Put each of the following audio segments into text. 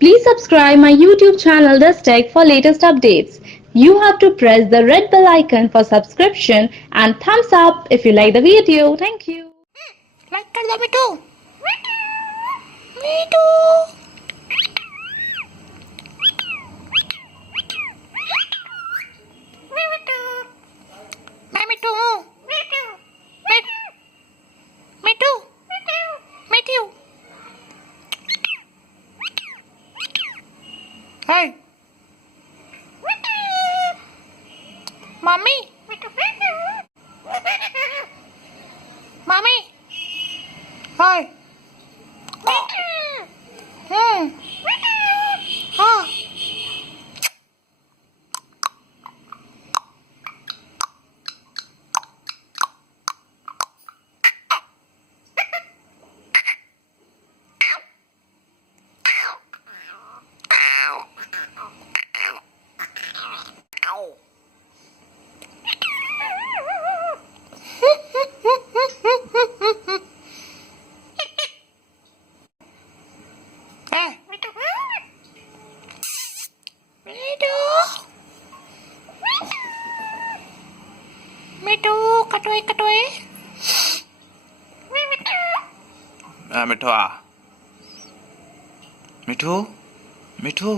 Please subscribe my YouTube channel Tech for latest updates. You have to press the red bell icon for subscription and thumbs up if you like the video. Thank you. Like कर दो मिठू मिठू मैं मिठू हूँ मिठू मिठू Hey Mommy Mommy Hi Ah Hey मिठू कटोए कटोए मिठुआ मिठू मिठू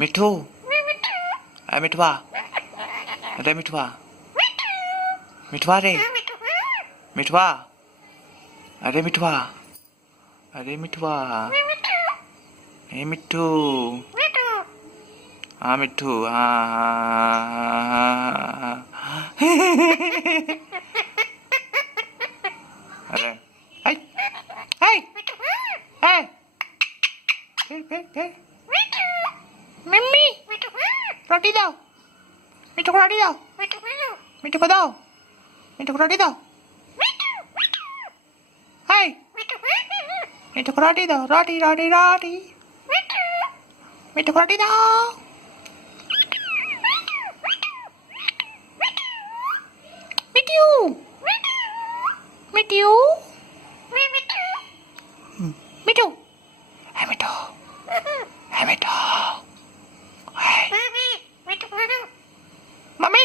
मिठू मिठुआ अरे मिठुआ मिठुआ रे मिठुआ अरे मिठुआ अरे मिठुआ हे मिठू हाँ मिठू हाँ अरे hey hey hey hey mummy रोटी दो मिठू को रोटी दो मिठू को दो मिठू को रोटी दो Hey मिठू को रोटी दो रोटी रोटी रोटी मिठू को रोटी दो मिठू मिठू मिठू है मिठू है मिठू मम्मी